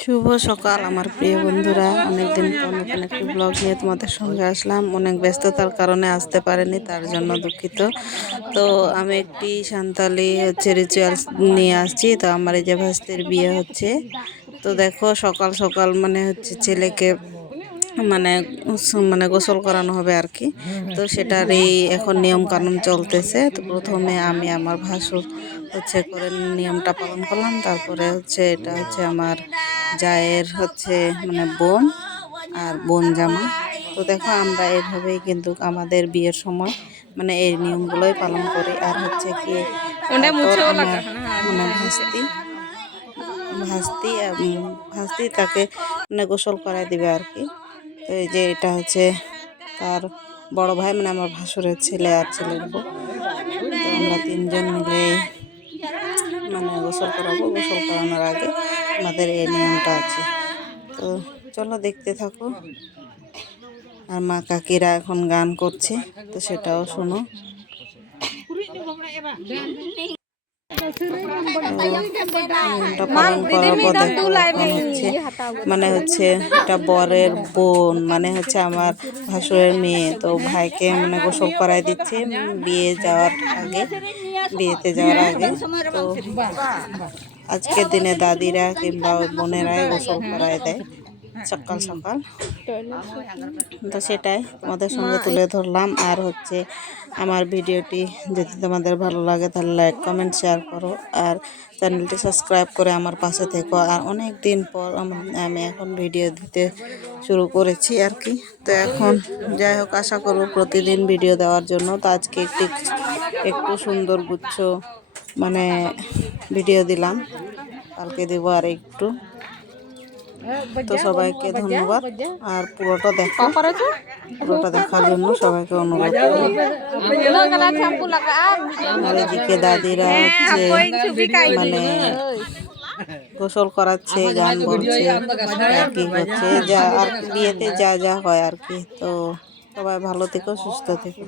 শুভ সকাল আমার প্রিয় বন্ধুরা, অনেকদিন পর নতুন একটি ব্লগ নিয়ে তোমাদের সঙ্গে আসলাম। অনেক ব্যস্ততার কারণে আসতে পারিনি, তার জন্য দুঃখিত। তো আমি একটি সান্তালি রিচুয়ালস নিয়ে আসছি। তো আমার এই যে ভাস্তির বিয়ে হচ্ছে। তো দেখো সকাল সকাল ছেলেকে মানে মানে গোসল করানো হবে আর কি। তো সেটারই এখন নিয়ম কানুন চলতেছে। তো প্রথমে আমি আমার ভাসুর করে নিয়মটা পালন করলাম। তারপরে এটা আমার জায়ের বোন আর বোন জামা। তো দেখো আমরা এভাবেই কিন্তু আমাদের বিয়ের সময় এই নিয়মগুলোই পালন করি। আর কি তারপর আমার ভাস্তি ভাস্তি ভাস্তি তাকে গোসল করাই দিবে আর কি। তো এই যে এটা তার বড় ভাই, আমার ভাসুরের ছেলে আর ছেলের বউ। তো আমরা তিনজন মিলে গোসল করাবো। গোসল করানোর আগে আমাদের এই নিয়মটা আছে। তো চলো দেখতে থাকো। আর মা কাকিরা এখন গান করছে, তো সেটাও শোনো। নিয়মটা পালন করার পর দেখো এখন এটা বরের বোন আমার ভাসুরের মেয়ে। তো ভাইকে গোসল করাই দিচ্ছে বিয়েতে যাওয়ার আগে। তো আজকের দিনে দাদিরা কিংবা বোনেরাই গোসল করায় দেয় সকাল সকাল। তো সেটাই তোমাদের সঙ্গে তুলে ধরলাম। আর আমার ভিডিওটি যদি তোমাদের ভালো লাগে তাহলে লাইক কমেন্ট শেয়ার করো, আর চ্যানেলটি সাবস্ক্রাইব করে আমার পাশে থেকো। আর অনেক দিন পর আমি এখন ভিডিও দিতে শুরু করেছি আর কি। তো এখন যাই হোক, আশা করবো প্রতিদিন ভিডিও দেওয়ার জন্য। তো আজকে একটু সুন্দর গুচ্ছ ভিডিও দিলাম, কালকে দেবো আর একটু। তো সবাইকে ধন্যবাদ। আর পুরোটা দেখার জন্য সবাইকে অনুরোধ করি। আর এদিকে দাদিরা গোসল করাচ্ছে, গান বলছে, কি হচ্ছে যা আর বিয়েতে যা যা হয় আর কি। তো সবাই ভালো থেকো, সুস্থ থেকো।